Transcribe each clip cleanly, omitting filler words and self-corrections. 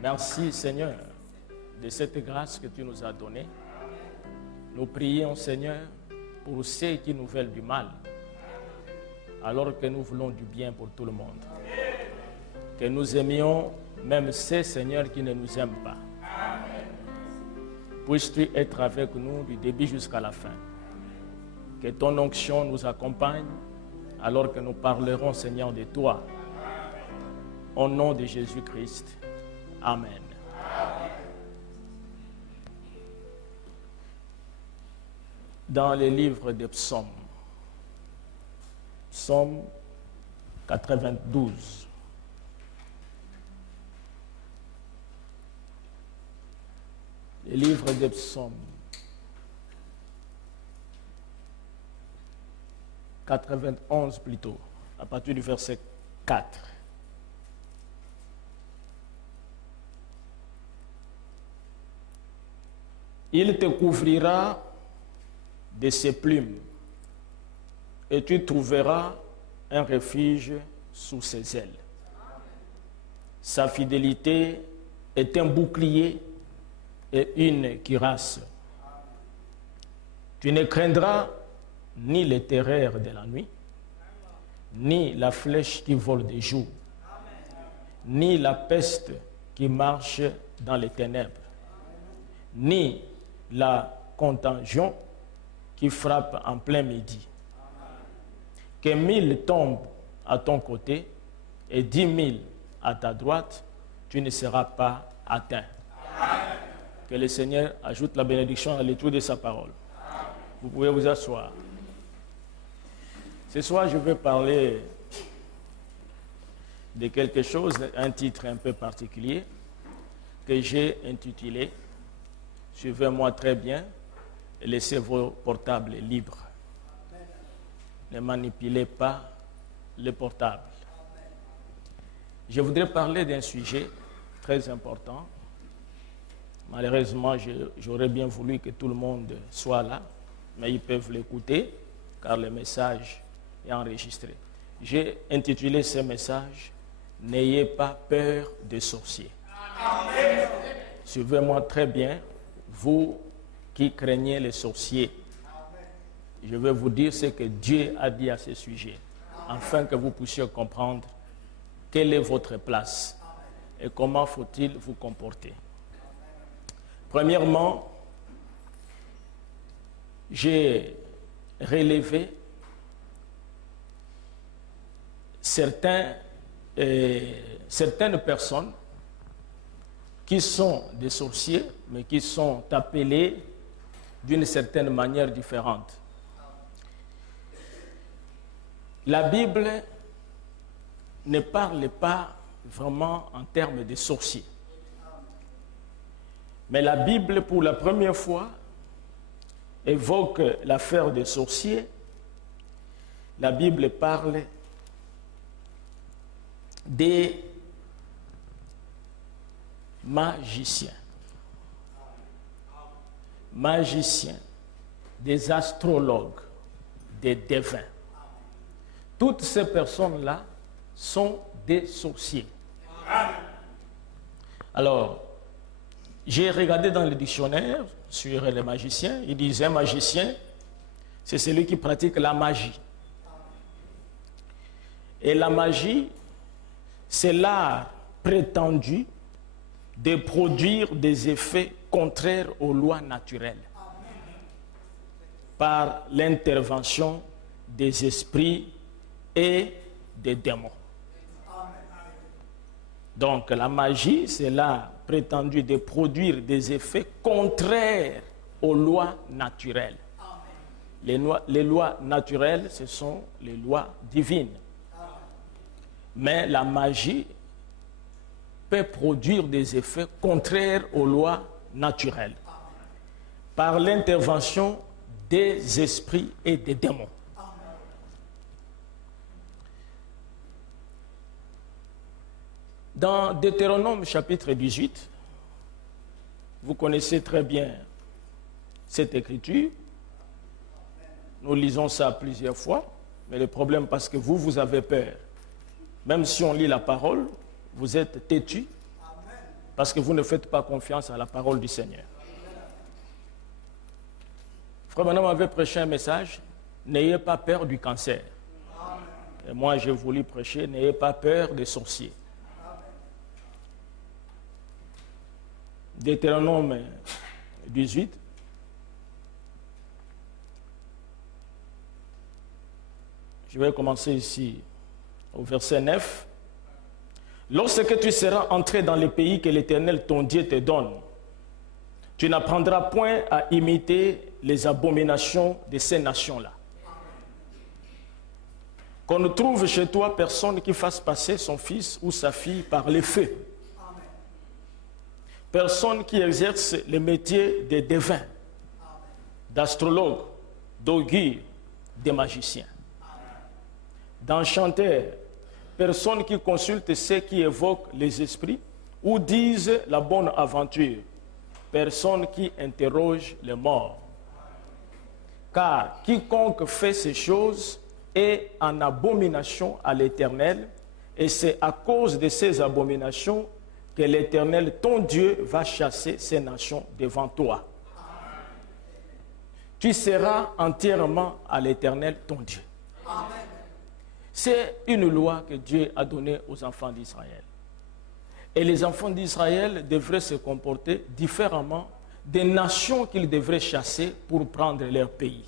Merci Seigneur de cette grâce que tu nous as donnée. Nous prions Seigneur pour ceux qui nous veulent du mal, alors que nous voulons du bien pour tout le monde. Que nous aimions même ces Seigneurs qui ne nous aiment pas. Puisses-tu être avec nous du début jusqu'à la fin. Que ton onction nous accompagne alors que nous parlerons Seigneur de toi. Au nom de Jésus-Christ. Amen. Dans les livres des psaumes, psaume 92. Les livres des psaumes, 91 plutôt, à partir du verset 4. Il te couvrira de ses plumes et tu trouveras un refuge sous ses ailes. Sa fidélité est un bouclier et une cuirasse. Tu ne craindras ni les terreurs de la nuit, ni la flèche qui vole de jour, ni la peste qui marche dans les ténèbres, ni la contagion qui frappe en plein midi. Que 1000 tombent à ton côté et 10 000 à ta droite, tu ne seras pas atteint. Que le Seigneur ajoute la bénédiction à la lecture de sa parole. Vous pouvez vous asseoir. Ce soir, je vais parler de quelque chose, un titre un peu particulier, que j'ai intitulé « Suivez-moi très bien et laissez vos portables libres. Ne manipulez pas les portables. » Je voudrais parler d'un sujet très important. Malheureusement, j'aurais bien voulu que tout le monde soit là, mais ils peuvent l'écouter car le message est enregistré. J'ai intitulé ce message « N'ayez pas peur des sorciers ». Suivez-moi très bien, vous qui craignez les sorciers. Je vais vous dire ce que Dieu a dit à ce sujet, afin que vous puissiez comprendre quelle est votre place et comment faut-il vous comporter. Premièrement, j'ai relevé certaines personnes qui sont des sorciers, mais qui sont appelés d'une certaine manière différente. La Bible ne parle pas vraiment en termes de sorciers. Mais la Bible, pour la première fois, évoque l'affaire des sorciers. La Bible parle des magiciens, des astrologues, des devins. Toutes ces personnes-là sont des sorciers. Alors, j'ai regardé dans le dictionnaire sur les magiciens. Il disait magicien, c'est celui qui pratique la magie. Et la magie, c'est l'art prétendu de produire des effets contraires aux lois naturelles par l'intervention des esprits et des démons. Donc la magie, c'est l'art prétendu de produire des effets contraires aux lois naturelles. Les lois naturelles, ce sont les lois divines. Mais la magie peut produire des effets contraires aux lois naturelles par l'intervention des esprits et des démons. Dans Deutéronome chapitre 18, vous connaissez très bien cette écriture. Nous lisons ça plusieurs fois, mais le problème, parce que vous avez peur. Même si on lit la parole, vous êtes têtus. parce que vous ne faites pas confiance à la parole du Seigneur. Frère Branham avait prêché un message, n'ayez pas peur du cancer. Et moi, j'ai voulu prêcher, n'ayez pas peur des sorciers. Deutéronome 18. Je vais commencer ici au verset 9. Lorsque tu seras entré dans le pays que l'Éternel ton Dieu te donne, tu n'apprendras point à imiter les abominations de ces nations-là. Qu'on ne trouve chez toi personne qui fasse passer son fils ou sa fille par le feu. Personne qui exerce le métier de devin, d'astrologue, d'augure, de magicien, d'enchanteur. Personne qui consulte ceux qui évoquent les esprits ou disent la bonne aventure. Personne qui interroge les morts. Car quiconque fait ces choses est en abomination à l'Éternel, et c'est à cause de ces abominations que l'Éternel, ton Dieu, va chasser ces nations devant toi. Tu seras entièrement à l'Éternel, ton Dieu. C'est une loi que Dieu a donnée aux enfants d'Israël. Et les enfants d'Israël devraient se comporter différemment des nations qu'ils devraient chasser pour prendre leur pays.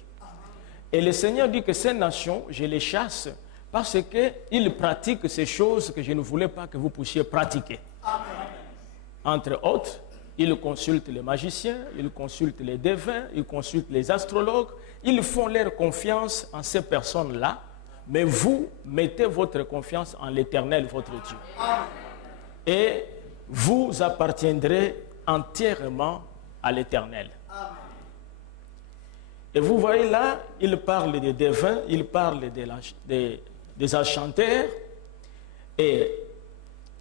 Et le Seigneur dit que ces nations, je les chasse parce qu'ils pratiquent ces choses que je ne voulais pas que vous puissiez pratiquer. Amen. Entre autres, ils consultent les magiciens, ils consultent les devins, ils consultent les astrologues, ils font leur confiance en ces personnes-là, mais vous mettez votre confiance en l'Éternel, votre Dieu. Amen. Et vous appartiendrez entièrement à l'Éternel. Et vous voyez là, il parle des devins, il parle des enchanteurs. Et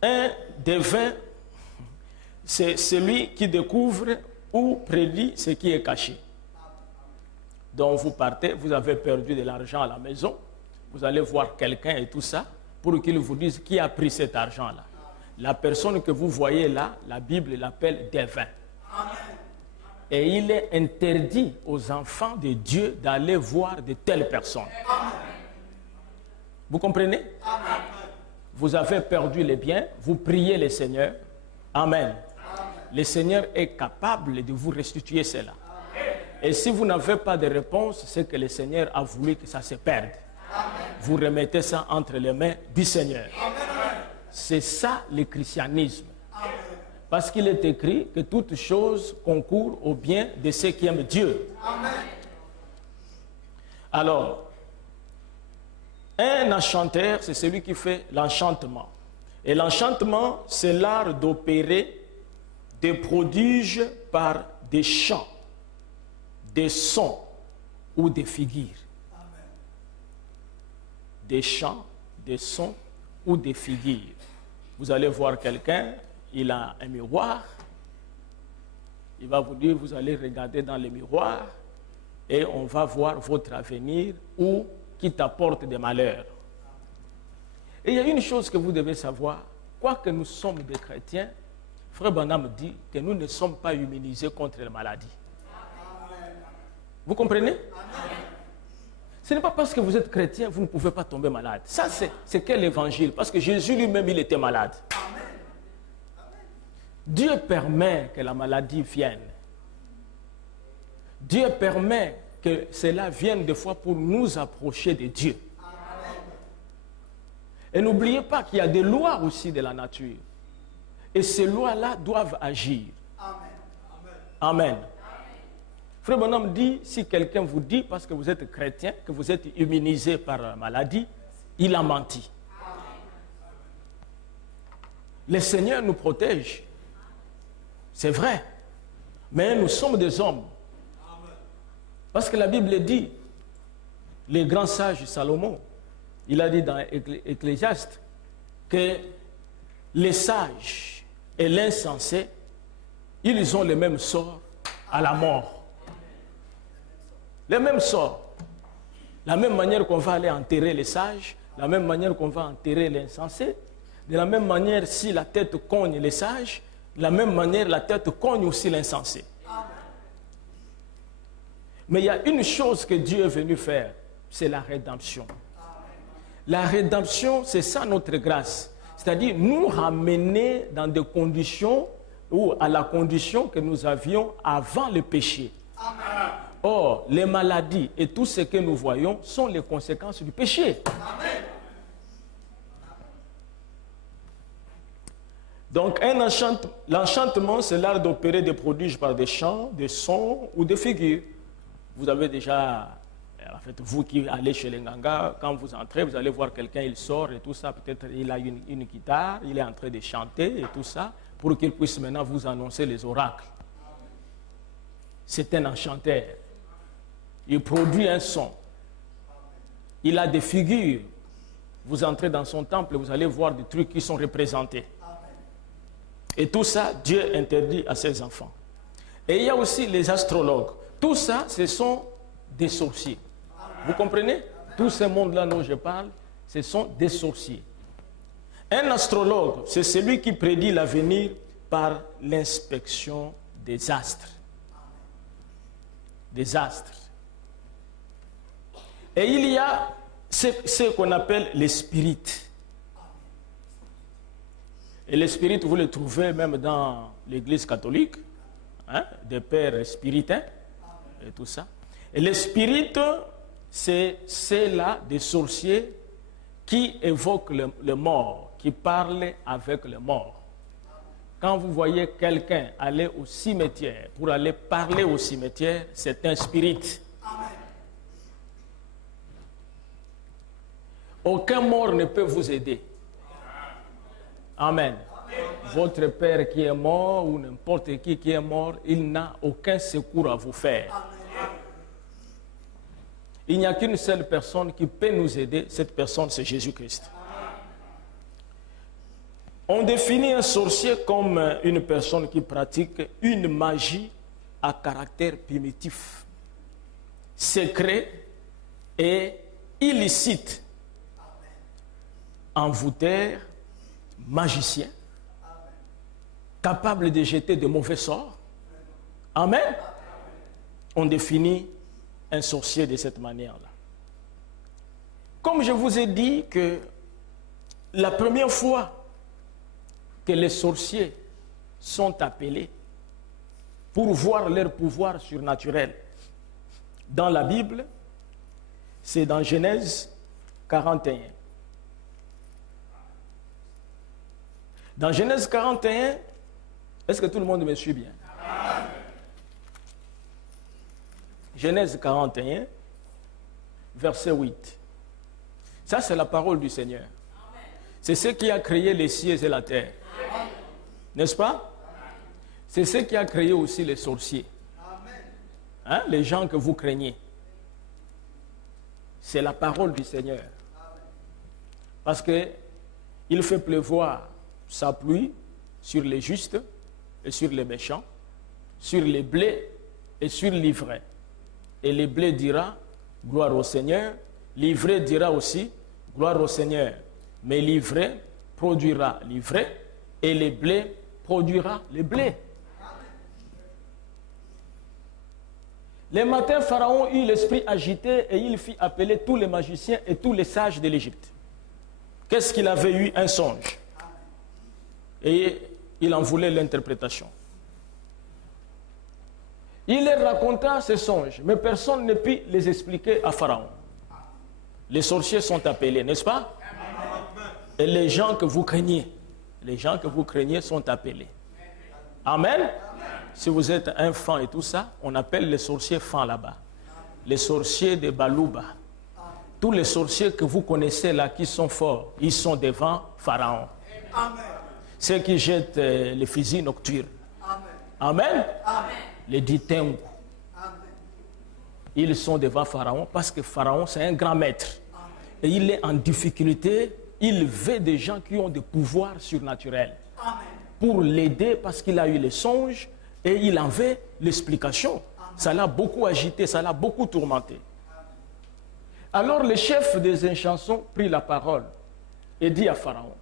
un devin, c'est celui qui découvre ou prédit ce qui est caché. Donc vous partez, vous avez perdu de l'argent à la maison, vous allez voir quelqu'un et tout ça, pour qu'il vous dise qui a pris cet argent-là. La personne que vous voyez là, la Bible l'appelle devin. Et il est interdit aux enfants de Dieu d'aller voir de telles personnes. Vous comprenez? Vous avez perdu les biens, vous priez le Seigneur. Amen. Le Seigneur est capable de vous restituer cela. Et si vous n'avez pas de réponse, c'est que le Seigneur a voulu que ça se perde. Vous remettez ça entre les mains du Seigneur. C'est ça le christianisme. Parce qu'il est écrit que toute chose concourt au bien de ceux qui aiment Dieu. Amen. Alors, un enchanteur, c'est celui qui fait l'enchantement. Et l'enchantement, c'est l'art d'opérer des prodiges par des chants, des sons ou des figures. Amen. Des chants, des sons ou des figures. Vous allez voir quelqu'un, il a un miroir, il va vous dire, vous allez regarder dans le miroir et on va voir votre avenir ou qui t'apporte des malheurs. Et il y a une chose que vous devez savoir, quoique nous sommes des chrétiens, Frère Branham dit que nous ne sommes pas immunisés contre les maladies. Vous comprenez? Ce n'est pas parce que vous êtes chrétien, vous ne pouvez pas tomber malade. Ça, c'est quel évangile? Parce que Jésus lui-même, il était malade. Dieu permet que la maladie vienne. Dieu permet que cela vienne des fois pour nous approcher de Dieu. Et n'oubliez pas qu'il y a des lois aussi de la nature. Et ces lois-là doivent agir. Amen. Frère Branham dit, si quelqu'un vous dit, parce que vous êtes chrétien, que vous êtes immunisé par la maladie, il a menti. Le Seigneur nous protège. C'est vrai. Mais nous sommes des hommes. Parce que la Bible dit, le grand sage Salomon, il a dit dans Ecclésiaste, que les sages et l'insensé, ils ont le même sort à la mort. Le même sort. La même manière qu'on va aller enterrer les sages, la même manière qu'on va enterrer l'insensé, de la même manière, si la tête cogne les sages, De la même manière, la tête cogne aussi l'insensé. Mais il y a une chose que Dieu est venu faire, c'est la rédemption. La rédemption, c'est ça notre grâce. C'est-à-dire nous ramener dans des conditions ou à la condition que nous avions avant le péché. Amen. Or, les maladies et tout ce que nous voyons sont les conséquences du péché. Amen. Donc, l'enchantement, c'est l'art d'opérer des prodiges par des chants, des sons ou des figures. Vous avez déjà, en fait, vous qui allez chez les Nganga, quand vous entrez, vous allez voir quelqu'un, il sort et tout ça. Peut-être il a une guitare, il est en train de chanter et tout ça, pour qu'il puisse maintenant vous annoncer les oracles. C'est un enchanteur. Il produit un son. Il a des figures. Vous entrez dans son temple, vous allez voir des trucs qui sont représentés. Et tout ça, Dieu interdit à ses enfants. Et il y a aussi les astrologues. Tout ça, ce sont des sorciers. Vous comprenez? Tout ce monde-là dont je parle, ce sont des sorciers. Un astrologue, c'est celui qui prédit l'avenir par l'inspection des astres. Des astres. Et il y a ce qu'on appelle les spirites. Et les spirites, vous les trouvez même dans l'église catholique, hein, des pères spiritains et tout ça. Et les spirites, c'est là des sorciers qui évoquent le mort, qui parlent avec le mort. Quand vous voyez quelqu'un aller au cimetière, pour aller parler au cimetière, c'est un spirit. Aucun mort ne peut vous aider. Amen. Votre père qui est mort ou n'importe qui est mort, il n'a aucun secours à vous faire. Il n'y a qu'une seule personne qui peut nous aider. Cette personne, c'est Jésus-Christ. On définit un sorcier comme une personne qui pratique une magie à caractère primitif, secret et illicite. Envoûteur, magicien, capable de jeter de mauvais sorts. Amen. On définit un sorcier de cette manière-là. Comme je vous ai dit que la première fois que les sorciers sont appelés pour voir leur pouvoir surnaturel dans la Bible, c'est dans Genèse 41. Dans Genèse 41, est-ce que tout le monde me suit bien? Genèse 41, verset 8. Ça, c'est la parole du Seigneur. C'est ce qui a créé les cieux et la terre. N'est-ce pas? C'est ce qui a créé aussi les sorciers. Hein? Les gens que vous craignez. C'est la parole du Seigneur. Parce qu'il fait pleuvoir sa pluie sur les justes et sur les méchants, sur les blés et sur l'ivraie. Et les blés dira, gloire au Seigneur. L'ivraie dira aussi, gloire au Seigneur. Mais l'ivraie produira l'ivraie et les blés produira les blés. Les matins, Pharaon eut l'esprit agité et il fit appeler tous les magiciens et tous les sages de l'Égypte. Qu'est-ce qu'il avait eu? Un songe. Et il en voulait l'interprétation. Il leur raconta ces songes, mais personne ne put les expliquer à Pharaon. Les sorciers sont appelés, n'est-ce pas? Et les gens que vous craignez, sont appelés. Amen. Si vous êtes un fan et tout ça, on appelle les sorciers fans là-bas. Les sorciers de Balouba. Tous les sorciers que vous connaissez là qui sont forts, ils sont devant Pharaon. Amen. Ceux qui jettent les fusils nocturnes. Amen. Amen. Amen. Les Ditengu. Ils sont devant Pharaon parce que Pharaon, c'est un grand maître. Amen. Et il est en difficulté. Il veut des gens qui ont des pouvoirs surnaturels. Amen. Pour l'aider parce qu'il a eu les songes et il en veut l'explication. Ça l'a beaucoup agité, ça l'a beaucoup tourmenté. Amen. Alors le chef des Enchançons prit la parole et dit à Pharaon,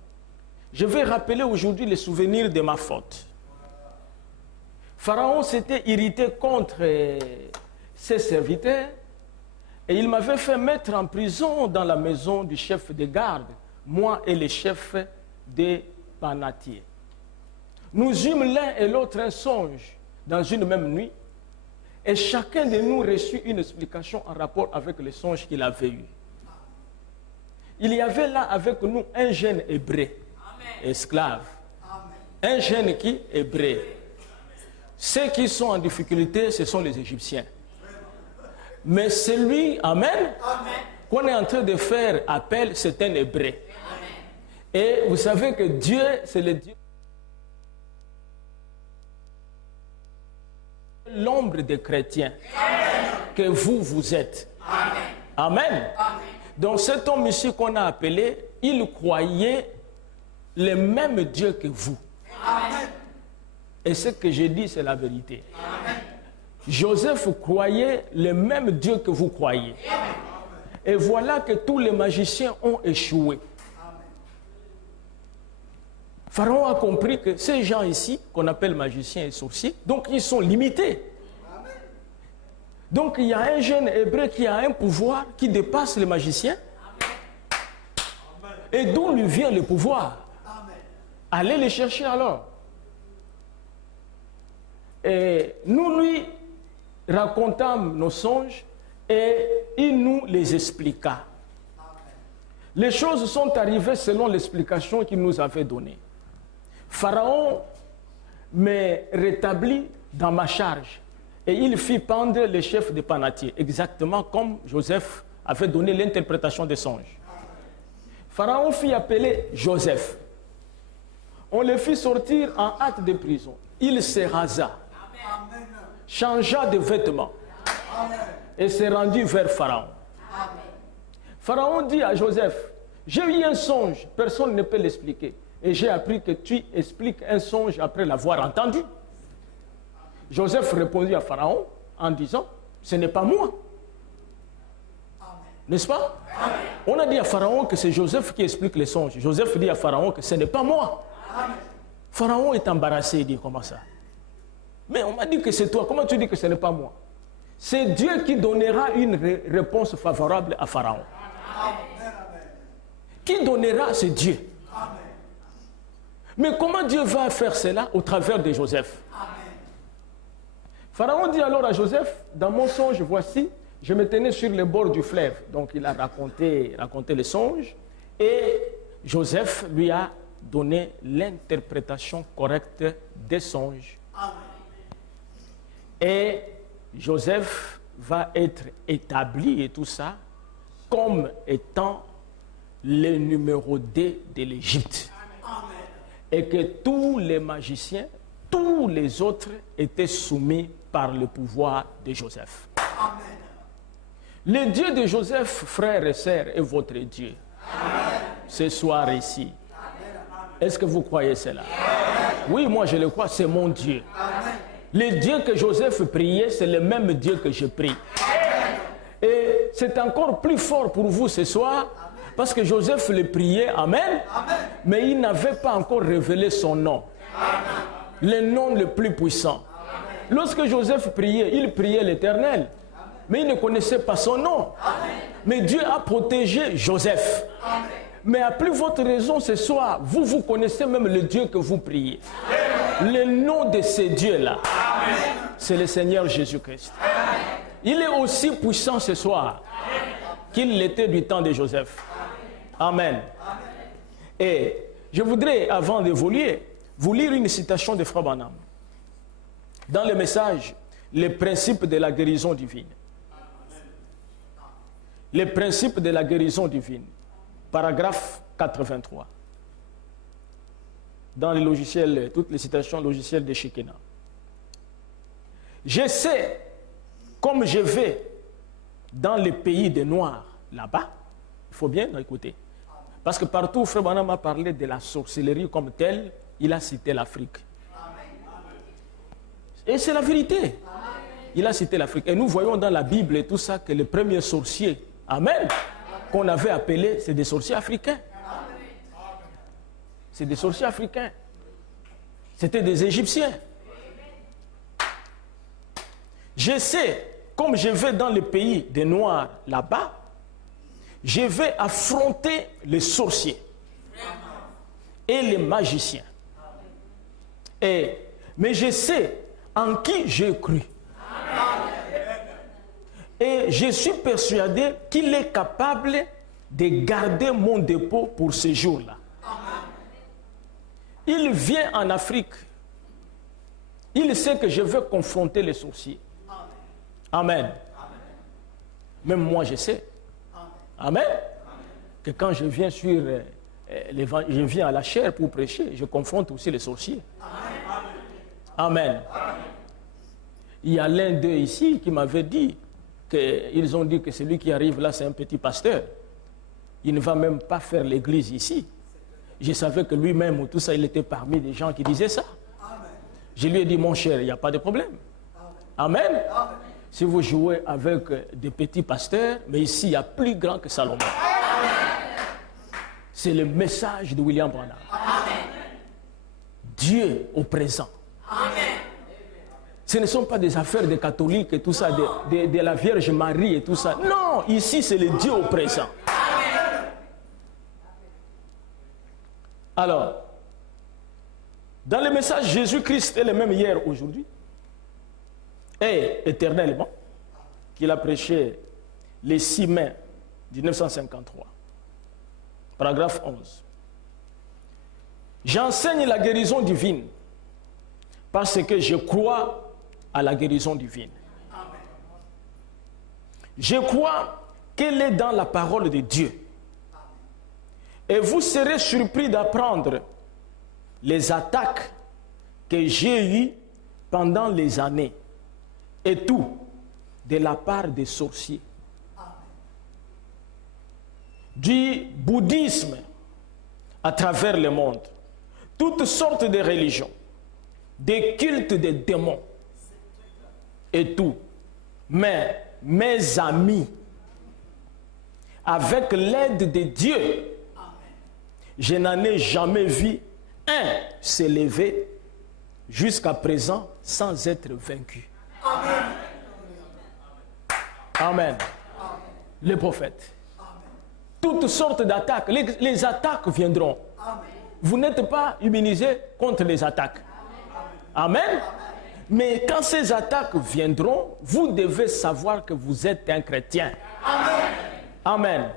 je vais rappeler aujourd'hui les souvenirs de ma faute. Pharaon s'était irrité contre ses serviteurs et il m'avait fait mettre en prison dans la maison du chef des gardes, moi et les chefs des panatiers. Nous eûmes l'un et l'autre un songe dans une même nuit et chacun de nous reçut une explication en rapport avec le songe qu'il avait eu. Il y avait là avec nous un jeune hébreu, esclave. Un jeune qui est hébreu. Ceux qui sont en difficulté, ce sont les Égyptiens. Mais celui, amen, qu'on est en train de faire appel, c'est un hébreu. Et vous savez que Dieu, c'est le Dieu. L'ombre des chrétiens que vous êtes. Amen. Donc cet homme ici qu'on a appelé, il croyait le même Dieu que vous. Amen. Et ce que je dis, c'est la vérité. Amen. Joseph croyait le même Dieu que vous croyez. Amen. Et voilà que tous les magiciens ont échoué. Amen. Pharaon a compris que ces gens ici, qu'on appelle magiciens et sorciers, donc ils sont limités. Amen. Donc il y a un jeune hébreu qui a un pouvoir qui dépasse les magiciens. Amen. Et d'où lui vient le pouvoir? Allez les chercher alors. Et nous lui racontâmes nos songes et il nous les expliqua. Les choses sont arrivées selon l'explication qu'il nous avait donnée. Pharaon me rétablit dans ma charge et il fit pendre les chefs des panatiers, exactement comme Joseph avait donné l'interprétation des songes. Pharaon fit appeler Joseph. On le fit sortir en hâte de prison. Il se rasa, changea de vêtements et s'est rendu vers Pharaon. Pharaon dit à Joseph, j'ai eu un songe, personne ne peut l'expliquer. Et j'ai appris que tu expliques un songe après l'avoir entendu. Joseph répondit à Pharaon en disant, ce n'est pas moi. N'est-ce pas? On a dit à Pharaon que c'est Joseph qui explique les songes. Joseph dit à Pharaon que ce n'est pas moi. Pharaon est embarrassé, il dit comment ça? Mais on m'a dit que c'est toi, comment tu dis que ce n'est pas moi? C'est Dieu qui donnera une réponse favorable à Pharaon. Qui donnera? C'est Dieu. Mais comment Dieu va faire cela? Au travers de Joseph. Pharaon dit alors à Joseph, dans mon songe, voici, je me tenais sur le bord du fleuve. Donc il a raconté le songe et Joseph lui a donné l'interprétation correcte des songes. Amen. Et Joseph va être établi et tout ça comme étant le numéro 2 de l'Égypte. Et que tous les magiciens, tous les autres étaient soumis par le pouvoir de Joseph. Amen. Le Dieu de Joseph, frères et sœurs, est votre Dieu. Amen. Ce soir ici. Est-ce que vous croyez cela? Oui, moi je le crois, c'est mon Dieu. Amen. Le Dieu que Joseph priait, c'est le même Dieu que je prie. Amen. Et c'est encore plus fort pour vous ce soir, parce que Joseph le priait, amen, amen. Mais il n'avait pas encore révélé son nom. Amen. Le nom le plus puissant. Amen. Lorsque Joseph priait, il priait l'Éternel, mais il ne connaissait pas son nom. Amen. Mais Dieu a protégé Joseph. Amen. Mais à plus votre raison ce soir, vous connaissez même le Dieu que vous priez. Amen. Le nom de ce Dieu-là, c'est le Seigneur Jésus-Christ. Il est aussi puissant ce soir qu'il l'était du temps de Joseph. Amen. Amen. Et je voudrais, avant d'évoluer, vous lire une citation de Frère Branham. Dans le message, les principes de la guérison divine. Les principes de la guérison divine. Paragraphe 83. Dans les logiciels, toutes les citations logicielles de Shekinah. Je sais, comme je vais dans les pays des Noirs, là-bas, il faut bien écouter. Parce que partout où Frère Branham a parlé de la sorcellerie comme telle, il a cité l'Afrique. Et c'est la vérité. Il a cité l'Afrique. Et nous voyons dans la Bible et tout ça que les premiers sorciers, amen, qu'on avait appelés, c'est des sorciers africains. C'est des sorciers africains. C'était des Égyptiens. Je sais, comme je vais dans le pays des Noirs là-bas, je vais affronter les sorciers et les magiciens. Mais je sais en qui j'ai cru. Et je suis persuadé qu'il est capable de garder mon dépôt pour ce jour-là. Il vient en Afrique. Il sait que je vais confronter les sorciers. Amen. Même moi, je sais. Amen. Que quand je viens je viens à la chair pour prêcher, je confronte aussi les sorciers. Amen. Il y a l'un d'eux ici qui m'avait dit qu'ils ont dit que celui qui arrive là, c'est un petit pasteur. Il ne va même pas faire l'église ici. Je savais que lui-même, tout ça, il était parmi des gens qui disaient ça. Je lui ai dit, mon cher, il n'y a pas de problème. Amen. Si vous jouez avec des petits pasteurs, mais ici, il y a plus grand que Salomon. C'est le message de William Branham. Dieu au présent. Ce ne sont pas des affaires de catholiques et tout ça, de la Vierge Marie et tout ça. Non, ici, c'est le Dieu au présent. Alors, dans le message, Jésus-Christ est le même hier, aujourd'hui, et éternellement, qu'il a prêché le 6 mai 1953. Paragraphe 11. J'enseigne la guérison divine parce que je crois à la guérison divine. Je crois qu'elle est dans la parole de Dieu. Et vous serez surpris d'apprendre les attaques que j'ai eues pendant les années, et tout de la part des sorciers. Du bouddhisme à travers le monde, toutes sortes de religions, des cultes de démons, et tout. Mais mes amis, avec l'aide de Dieu, je n'en ai jamais vu un s'élever jusqu'à présent sans être vaincu. Amen. Amen. Le prophète. Toutes sortes d'attaques. Les attaques viendront. Vous n'êtes pas immunisé contre les attaques. Amen. Mais quand ces attaques viendront, vous devez savoir que vous êtes un chrétien. Amen. Amen.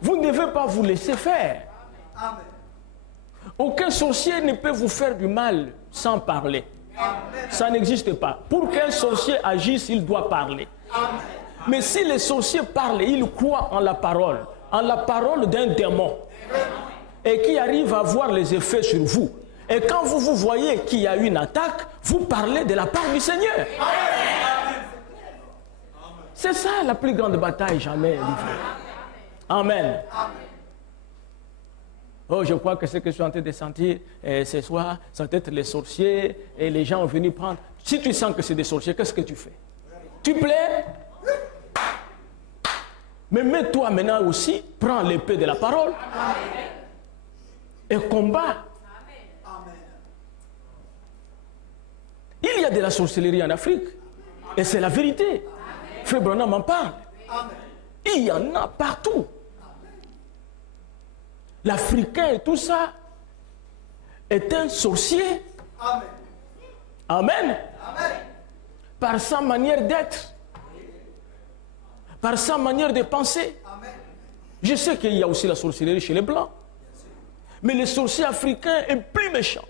Vous ne devez pas vous laisser faire. Amen. Aucun sorcier ne peut vous faire du mal sans parler. Amen. Ça n'existe pas. Pour qu'un sorcier agisse, il doit parler. Amen. Mais si les sorciers parlent, ils croient en la parole d'un démon, et qui arrive à avoir les effets sur vous. Et quand vous voyez qu'il y a une attaque, vous parlez de la part du Seigneur. Amen. C'est ça la plus grande bataille jamais livrée. Amen. Amen. Oh, je crois que ce que je suis en train de sentir ce soir, ça doit être les sorciers et les gens ont venu prendre. Si tu sens que c'est des sorciers, qu'est-ce que tu fais? Tu plais? Mais mets-toi maintenant aussi, prends l'épée de la parole et combat. Il y a de la sorcellerie en Afrique et c'est la vérité. Frère Branham m'en parle. Il y en a partout. L'Africain et tout ça est un sorcier. Amen. Amen. Amen. Par sa manière d'être, par sa manière de penser. Amen. Je sais qu'il y a aussi la sorcellerie chez les Blancs. Mais le sorcier africain est plus méchant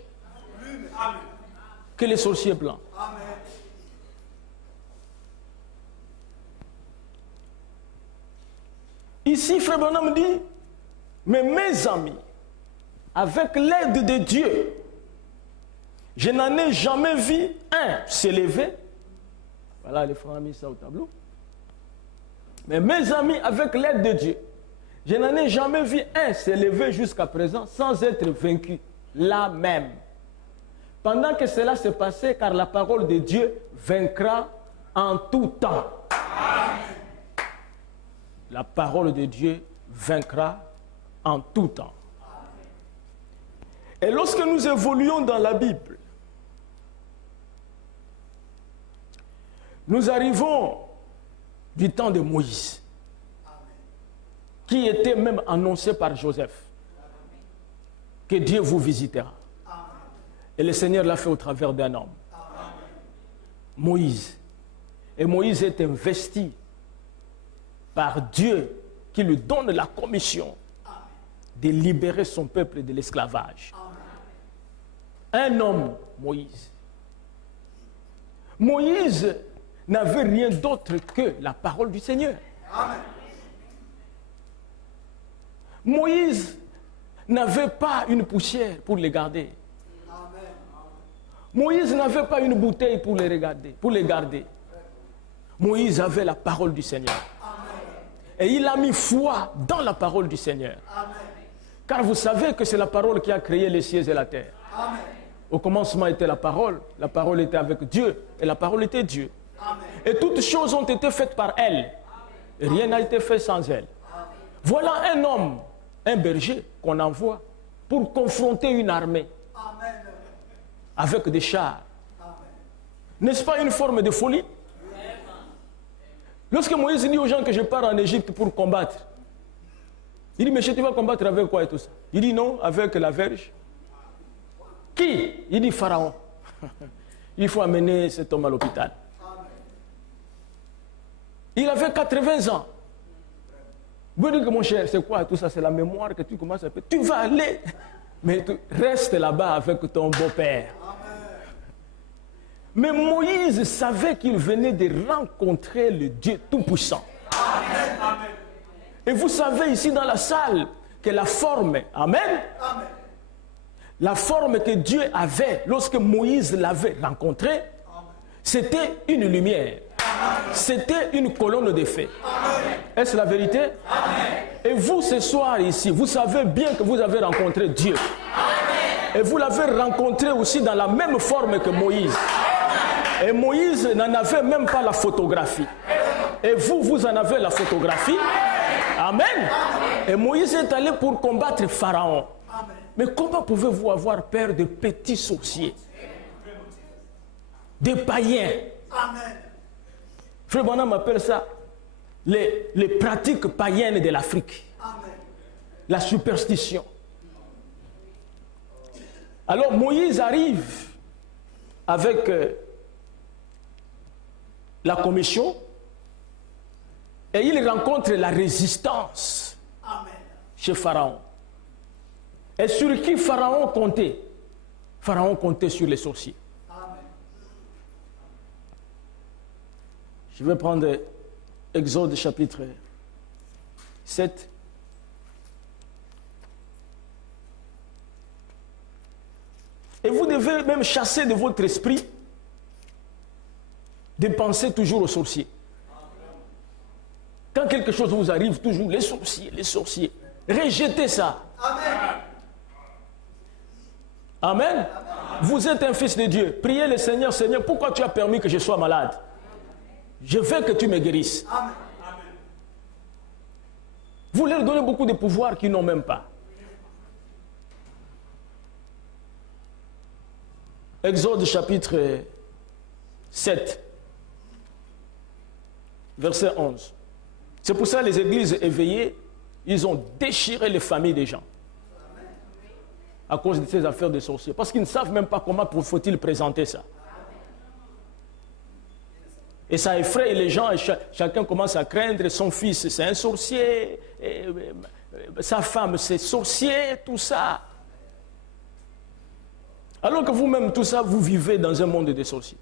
que les sorciers blancs. Amen. Ici, Frère Branham dit, mais mes amis, avec l'aide de Dieu, je n'en ai jamais vu un s'élever. Voilà, les frères ont mis ça au tableau. Mais mes amis, avec l'aide de Dieu, je n'en ai jamais vu un s'élever jusqu'à présent sans être vaincu, là même. Pendant que cela s'est passé, car la parole de Dieu vaincra en tout temps. Amen. La parole de Dieu vaincra en tout temps. Et lorsque nous évoluons dans la Bible, Nous arrivons du temps de Moïse, qui était même annoncé par Joseph, que Dieu vous visitera. Et le Seigneur l'a fait au travers d'un homme, Moïse. Et Moïse est investi par Dieu qui lui donne la commission de libérer son peuple de l'esclavage. Un homme, Moïse. Moïse n'avait rien d'autre que la parole du Seigneur. Moïse n'avait pas une poussière pour les garder. Moïse n'avait pas une bouteille pour les garder. Moïse avait la parole du Seigneur. Et il a mis foi dans la parole du Seigneur. Car vous savez que c'est la parole qui a créé les cieux et la terre. Au commencement était la parole était avec Dieu, et la parole était Dieu. Et toutes choses ont été faites par elle. Et rien n'a été fait sans elle. Voilà un homme, un berger qu'on envoie pour confronter une armée avec des chars. N'est-ce pas une forme de folie? Lorsque Moïse dit aux gens que je pars en Égypte pour combattre, il dit, mais tu vas combattre avec quoi et tout ça? Il dit non, avec la verge. Qui? Il dit Pharaon. Il faut amener cet homme à l'hôpital. Il avait 80 ans. Vous dites que mon cher, c'est quoi tout ça? C'est la mémoire que tu commences à faire. Tu vas aller, mais tu restes là-bas avec ton beau-père. Mais Moïse savait qu'il venait de rencontrer le Dieu Tout-Puissant. Et vous savez ici dans la salle que la forme, amen, la forme que Dieu avait lorsque Moïse l'avait rencontré, c'était une lumière. C'était une colonne de feu. Est-ce la vérité? Et vous ce soir ici, vous savez bien que vous avez rencontré Dieu. Et vous l'avez rencontré aussi dans la même forme que Moïse. Et Moïse n'en avait même pas la photographie. Et vous, vous en avez la photographie. Amen. Et Moïse est allé pour combattre Pharaon. Mais comment pouvez-vous avoir peur de petits sorciers? Des païens. Frère Branham appelle ça les pratiques païennes de l'Afrique. La superstition. Alors Moïse arrive avec la commission et il rencontre la résistance chez Pharaon. Et sur qui Pharaon comptait? Pharaon comptait sur les sorciers. Je vais prendre Exode chapitre 7. Et vous devez même chasser de votre esprit de penser toujours aux sorciers. Quand quelque chose vous arrive, toujours les sorciers, les sorciers. Rejetez ça. Amen. Vous êtes un fils de Dieu. Priez le Seigneur, Seigneur, pourquoi tu as permis que je sois malade? Je veux que tu me guérisses. Vous leur donnez beaucoup de pouvoir qu'ils n'ont même pas. Exode chapitre 7, verset 11. C'est pour ça que les églises éveillées, ils ont déchiré les familles des gens. À cause de ces affaires de sorciers. Parce qu'ils ne savent même pas comment faut-il présenter ça. Et ça effraie les gens et chacun commence à craindre. Son fils, c'est un sorcier. Sa femme, c'est sorcier, tout ça. Alors que vous-même, tout ça, vous vivez dans un monde des sorciers.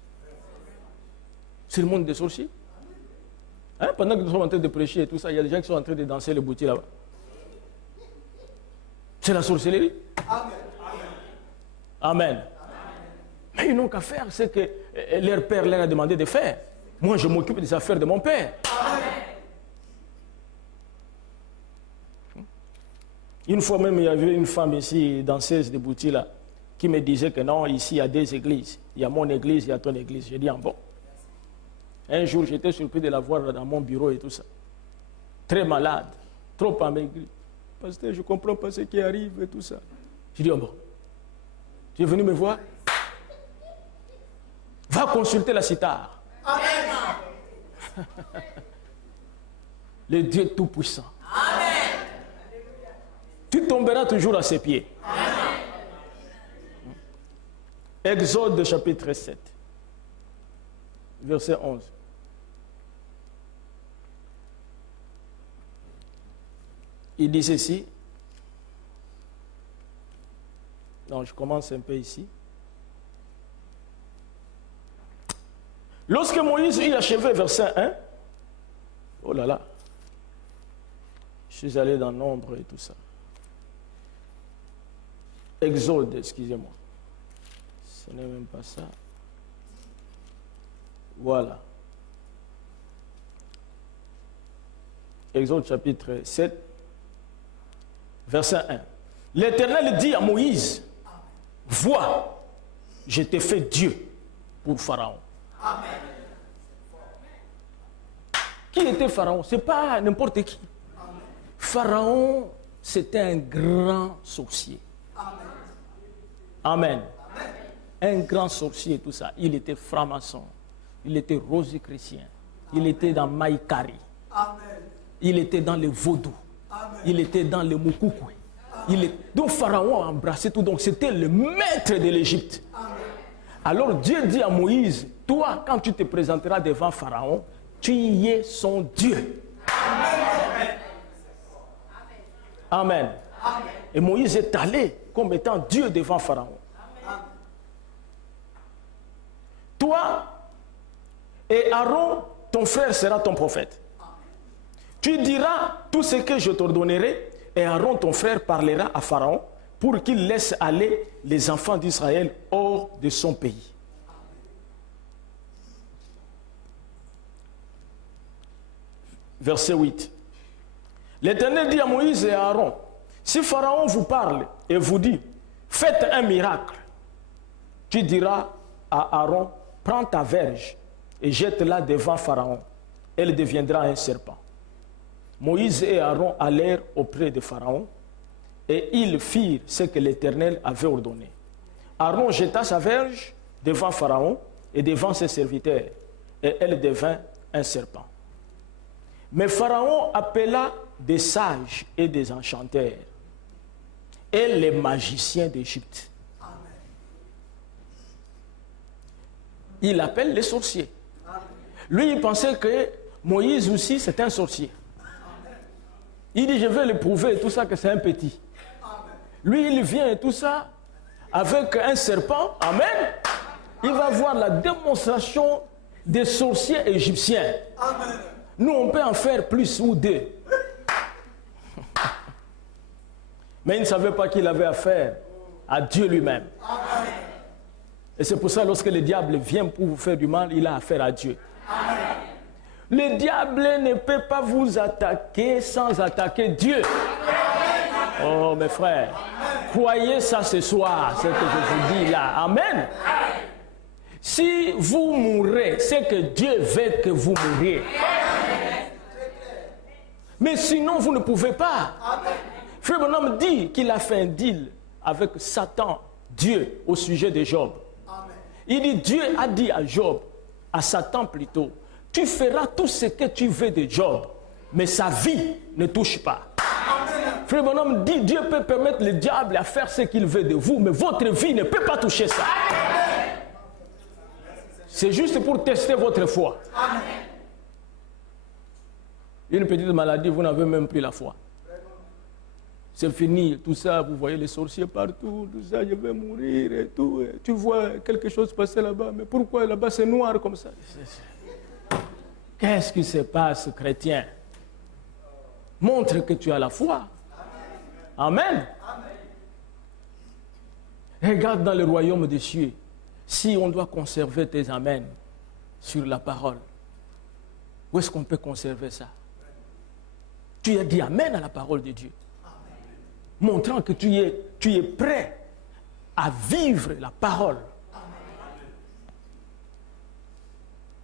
C'est le monde des sorciers. Hein? Pendant que nous sommes en train de prêcher et tout ça, il y a des gens qui sont en train de danser le bouti là-bas. C'est la sorcellerie. Amen. Amen. Mais ils n'ont qu'à faire ce que leur père leur a demandé de faire. Moi, je m'occupe des affaires de mon père. Amen. Une fois même, il y avait une femme ici, danseuse de bouti là, qui me disait que non, ici, il y a deux églises. Il y a mon église, il y a ton église. J'ai dit, bon. Un jour, j'étais surpris de la voir dans mon bureau et tout ça. Très malade, trop amaigri. Pasteur, je ne comprends pas ce qui arrive et tout ça. J'ai dit, oh bon, tu es venu me voir? Va consulter la cithare. Amen. Le Dieu Tout-Puissant. Tu tomberas toujours à ses pieds. Exode chapitre 7, verset 11. Il dit ceci. Non, je commence un peu ici. Lorsque Moïse eut achevé, verset 1, oh là là, je suis allé dans Nombre et tout ça. Exode, excusez-moi. Ce n'est même pas ça. Voilà. Exode chapitre 7, verset 1. L'Éternel dit à Moïse, vois, je t'ai fait Dieu pour Pharaon. Amen. Qui était Pharaon? Ce n'est pas n'importe qui. Amen. Pharaon, c'était un grand sorcier. Amen. Amen. Amen. Un grand sorcier, tout ça. Il était franc-maçon. Il était rosicrucien. Il était dans Maïkari. Amen. Il était dans le vaudou. Amen. Il était dans le moukoukoui. Donc Pharaon a embrassé tout. Donc c'était le maître de l'Égypte. Alors Dieu dit à Moïse, toi, quand tu te présenteras devant Pharaon, tu y es son Dieu. Amen. Amen. Amen. Et Moïse est allé comme étant Dieu devant Pharaon. Amen. Toi et Aaron, ton frère sera ton prophète. Amen. Tu diras tout ce que je t'ordonnerai, et Aaron, ton frère, parlera à Pharaon pour qu'il laisse aller les enfants d'Israël hors de son pays. Verset 8. L'Éternel dit à Moïse et à Aaron, si Pharaon vous parle et vous dit, faites un miracle, tu diras à Aaron, prends ta verge et jette-la devant Pharaon. Elle deviendra un serpent. Moïse et Aaron allèrent auprès de Pharaon et ils firent ce que l'Éternel avait ordonné. Aaron jeta sa verge devant Pharaon et devant ses serviteurs et elle devint un serpent. Mais Pharaon appela des sages et des enchanteurs et les magiciens d'Égypte. Il appelle les sorciers. Lui, il pensait que Moïse aussi, c'est un sorcier. Il dit, je vais le prouver et tout ça, que c'est un petit. Lui, il vient et tout ça, avec un serpent. Amen. Il va voir la démonstration des sorciers égyptiens. Amen. Nous, on peut en faire plus ou deux. Mais il ne savait pas qu'il avait affaire à Dieu lui-même. Et c'est pour ça, lorsque le diable vient pour vous faire du mal, il a affaire à Dieu. Amen. Le diable ne peut pas vous attaquer sans attaquer Dieu. Oh, mes frères, croyez ça ce soir, ce que je vous dis là. Amen. Si vous mourrez, c'est que Dieu veut que vous mouriez. Mais sinon, vous ne pouvez pas. Frère Branham dit qu'il a fait un deal avec Satan, Dieu, au sujet de Job. Il dit, Dieu a dit à Job, à Satan plutôt, tu feras tout ce que tu veux de Job, mais sa vie ne touche pas. Frère Branham dit, Dieu peut permettre le diable à faire ce qu'il veut de vous, mais votre vie ne peut pas toucher ça. C'est juste pour tester votre foi. Une petite maladie, vous n'avez même plus la foi. C'est fini, tout ça, vous voyez les sorciers partout, tout ça, je vais mourir et tout. Et tu vois quelque chose passer là-bas, mais pourquoi là-bas c'est noir comme ça? Qu'est-ce qui se passe, chrétien? Montre que tu as la foi. Amen. Regarde dans le royaume des cieux, si on doit conserver tes amens sur la parole, où est-ce qu'on peut conserver ça? Tu as dit amen à la parole de Dieu. Montrant que tu es prêt à vivre la parole.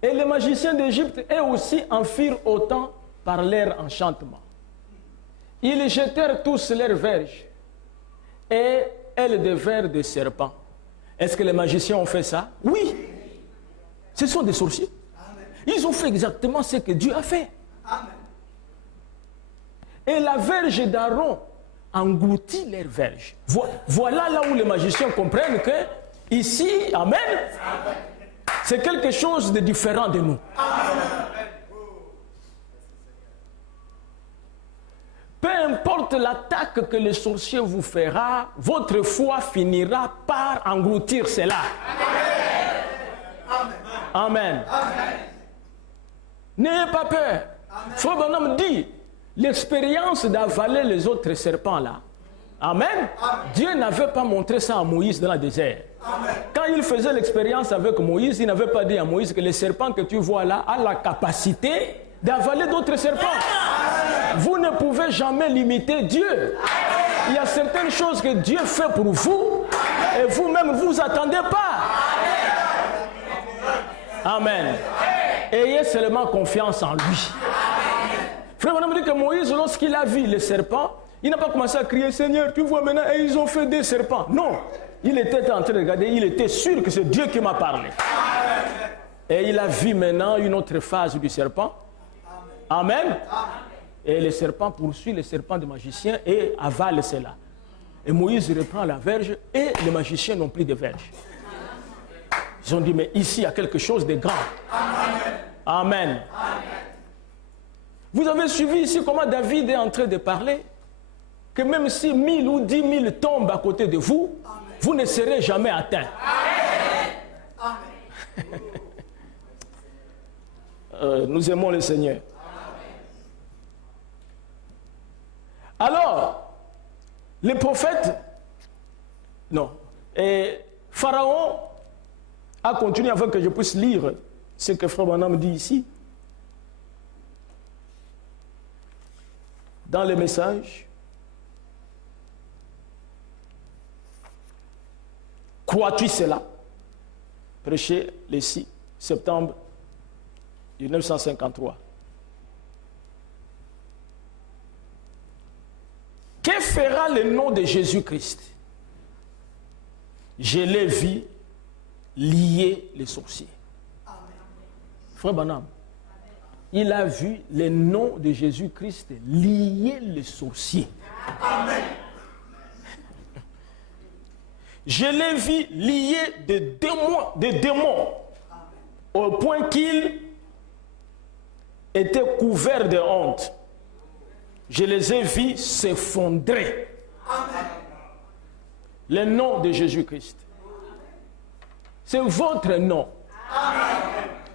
Et les magiciens d'Égypte, eux aussi, en firent autant par leur enchantement. Ils jetèrent tous leurs verges et elles devinrent des serpents. Est-ce que les magiciens ont fait ça? Oui. Ce sont des sorciers. Ils ont fait exactement ce que Dieu a fait. Amen. Et la verge d'Aaron engloutit leur verge. Voilà là où les magiciens comprennent que ici, amen, c'est quelque chose de différent de nous. Peu importe l'attaque que le sorcier vous fera, votre foi finira par engloutir cela. Amen. N'ayez pas peur. Frère Branham dit, l'expérience d'avaler les autres serpents là, amen, Dieu n'avait pas montré ça à Moïse dans le désert. Amen. Quand il faisait l'expérience avec Moïse, il n'avait pas dit à Moïse que les serpents que tu vois là a la capacité d'avaler d'autres serpents. Amen. Vous ne pouvez jamais limiter Dieu. Amen. Il y a certaines choses que Dieu fait pour vous et vous-même vous attendez pas. Amen. Ayez seulement confiance en lui. Frère, on a dit que Moïse, lorsqu'il a vu les serpents, il n'a pas commencé à crier, Seigneur, tu vois maintenant, et ils ont fait des serpents. Non, il était en train de regarder, il était sûr que c'est Dieu qui m'a parlé. Et il a vu maintenant une autre phase du serpent. Amen. Et le serpent poursuit le serpent du magicien et avale cela. Et Moïse reprend la verge et les magiciens n'ont plus de verge. Ils ont dit, mais ici, il y a quelque chose de grand. Amen. Vous avez suivi ici comment David est en train de parler? Que même si 1000 ou 10 000 tombent à côté de vous, vous ne serez jamais atteints. Nous aimons le Seigneur. Alors, les prophètes, non, et Pharaon a continué afin que je puisse lire ce que Frère Branham dit ici. Dans les messages, crois-tu cela? Prêché le 6 septembre 1953. Que fera le nom de Jésus-Christ? Je l'ai vu lier les sorciers. Frère Branham, il a vu le nom de Jésus-Christ lier les sorciers. Amen. Je l'ai vu lier des démons au point qu'ils étaient couverts de honte. Je les ai vus s'effondrer. Le nom de Jésus-Christ. C'est votre nom.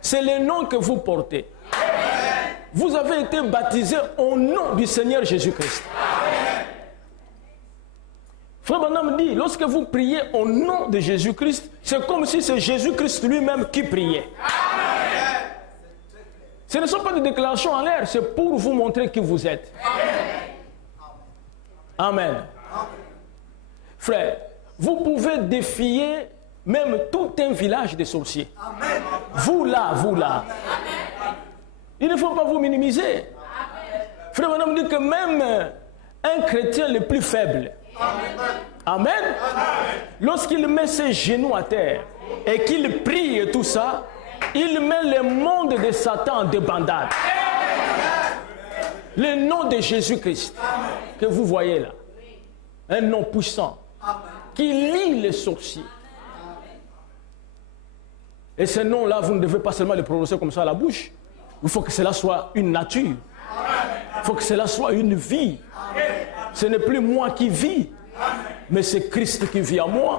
C'est le nom que vous portez. Vous avez été baptisé au nom du Seigneur Jésus-Christ. Frère Branham dit, lorsque vous priez au nom de Jésus-Christ, c'est comme si c'est Jésus-Christ lui-même qui priait. Ce ne sont pas des déclarations en l'air, c'est pour vous montrer qui vous êtes. Amen. Frère, vous pouvez défier même tout un village de sorciers. Vous là. Il ne faut pas vous minimiser. Frère Branham dit que même un chrétien le plus faible, amen, lorsqu'il met ses genoux à terre et qu'il prie et tout ça, il met le monde de Satan en débandade. Le nom de Jésus-Christ que vous voyez là, un nom puissant qui lie les sorciers. Et ce nom-là, vous ne devez pas seulement le prononcer comme ça à la bouche. Il faut que cela soit une nature. Il faut que cela soit une vie. Ce n'est plus moi qui vis, mais c'est Christ qui vit en moi.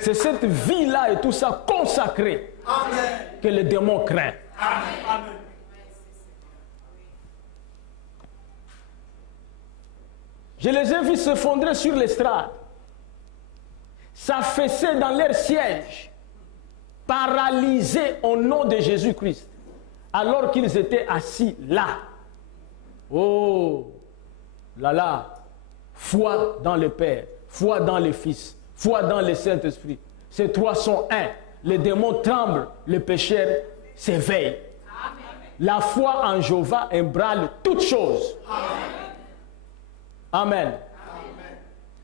C'est cette vie-là et tout ça consacré que les démons craignent. Je les ai vus s'effondrer sur l'estrade, s'affaisser dans leur siège, paralysés au nom de Jésus-Christ, alors qu'ils étaient assis là. Oh, là, foi dans le Père, foi dans le Fils, foi dans le Saint-Esprit. Ces trois sont un. Les démons tremblent, les pécheurs s'éveillent. La foi en Jéhovah ébranle toutes choses. Amen.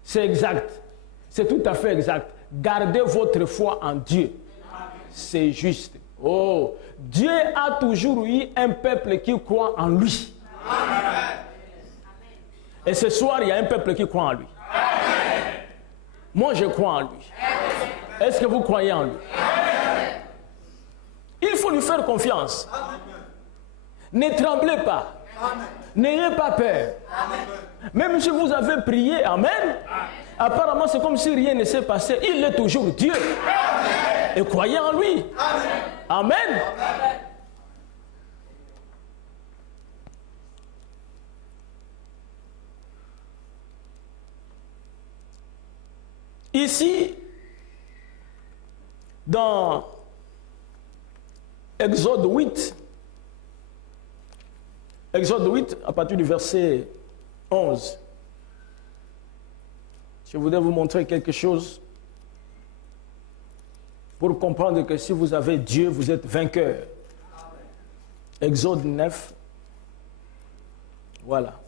C'est exact. C'est tout à fait exact. Gardez votre foi en Dieu. C'est juste. Oh, Dieu a toujours eu un peuple qui croit en lui. Amen. Et ce soir, il y a un peuple qui croit en lui. Amen. Moi, je crois en lui. Est-ce que vous croyez en lui? Amen. Il faut lui faire confiance. Amen. Ne tremblez pas. N'ayez pas peur. Amen. Même si vous avez prié, Amen, apparemment c'est comme si rien ne s'est passé. Il est toujours Dieu. Amen. Et croyez en lui. Amen. Amen. Amen. Ici, dans Exode 8, à partir du verset 11, je voudrais vous montrer quelque chose pour comprendre que si vous avez Dieu, vous êtes vainqueur. Amen. Exode 9, voilà.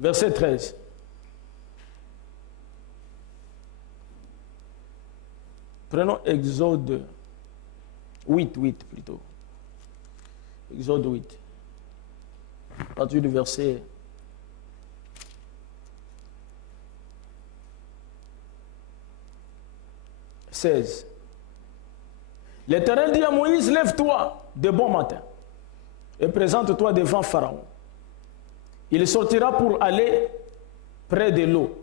Verset 13. Prenons Exode 8 plutôt. Exode 8. À partir du verset 16. L'Éternel dit à Moïse, lève-toi de bon matin et présente-toi devant Pharaon. Il sortira pour aller près de l'eau.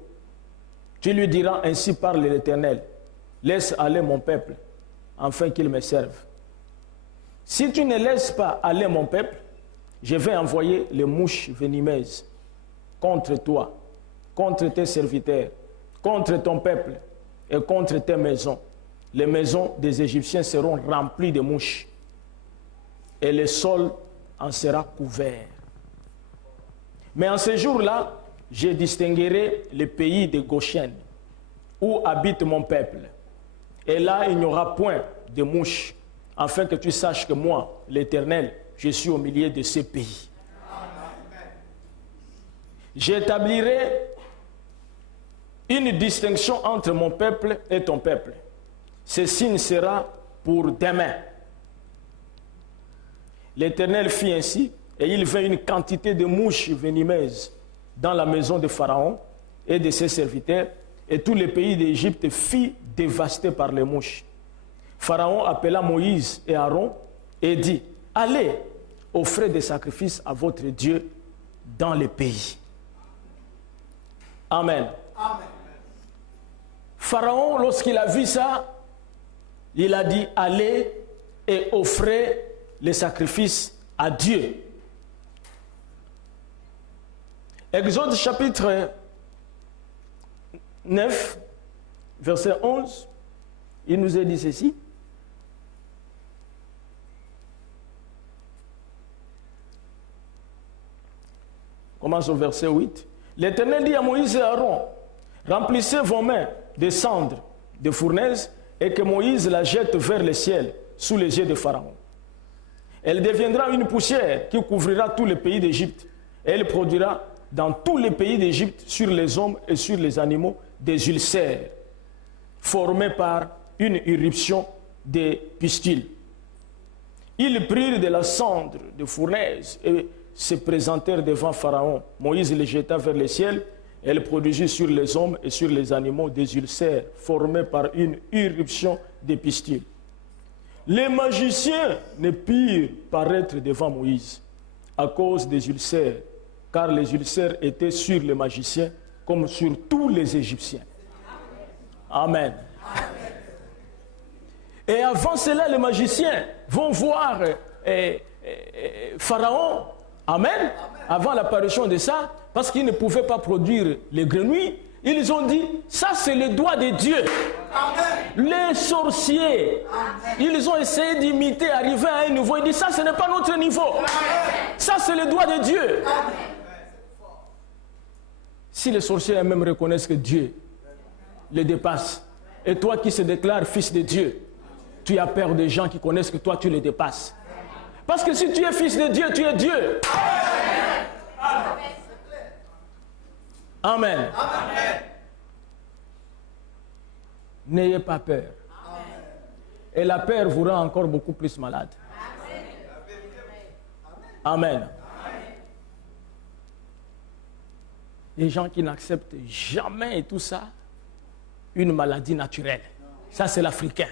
Tu lui diras, ainsi parle l'Éternel, laisse aller mon peuple, afin qu'il me serve. Si tu ne laisses pas aller mon peuple, je vais envoyer les mouches venimeuses contre toi, contre tes serviteurs, contre ton peuple et contre tes maisons. Les maisons des Égyptiens seront remplies de mouches et le sol en sera couvert. Mais en ce jour-là, je distinguerai le pays de Goshen, où habite mon peuple. Et là, il n'y aura point de mouches, afin que tu saches que moi, l'Éternel, je suis au milieu de ces pays. J'établirai une distinction entre mon peuple et ton peuple. Ce signe sera pour demain. L'Éternel fit ainsi, et il vint une quantité de mouches venimeuses dans la maison de Pharaon et de ses serviteurs, et tout le pays d'Égypte fut dévasté par les mouches. Pharaon appela Moïse et Aaron et dit, allez, offrez des sacrifices à votre Dieu dans le pays. Amen. Amen. Pharaon, lorsqu'il a vu ça, il a dit, allez et offrez les sacrifices à Dieu. Exode chapitre 9, verset 11, il nous est dit ceci. On commence au verset 8. L'Éternel dit à Moïse et Aaron, remplissez vos mains de cendres de fournaise et que Moïse la jette vers le ciel sous les yeux de Pharaon. Elle deviendra une poussière qui couvrira tout le pays d'Égypte et elle produira dans tous les pays d'Égypte sur les hommes et sur les animaux des ulcères formés par une éruption des pustules. Ils prirent de la cendre de fournaise et se présentèrent devant Pharaon. Moïse les jeta vers le ciel. Elle produisit sur les hommes et sur les animaux des ulcères formés par une éruption des pustules. Les magiciens ne purent paraître devant Moïse à cause des ulcères, car les ulcères étaient sur les magiciens comme sur tous les Égyptiens. Amen. Amen. Et avant cela, les magiciens vont voir Pharaon. Amen. Amen. Avant l'apparition de ça, parce qu'ils ne pouvaient pas produire les grenouilles, ils ont dit, ça c'est le doigt de Dieu. Amen. Les sorciers, amen, ils ont essayé d'imiter, arriver à un niveau, ils disent, ça ce n'est pas notre niveau. Amen. Ça c'est le doigt de Dieu. Amen. Si les sorciers même reconnaissent que Dieu les dépasse, et toi qui se déclares fils de Dieu, tu as peur des gens qui connaissent que toi tu les dépasses. Parce que si tu es fils de Dieu, tu es Dieu. Amen. Amen. Amen. N'ayez pas peur. Et la peur vous rend encore beaucoup plus malade. Amen. Les gens qui n'acceptent jamais et tout ça, une maladie naturelle. Ça, c'est l'Africain.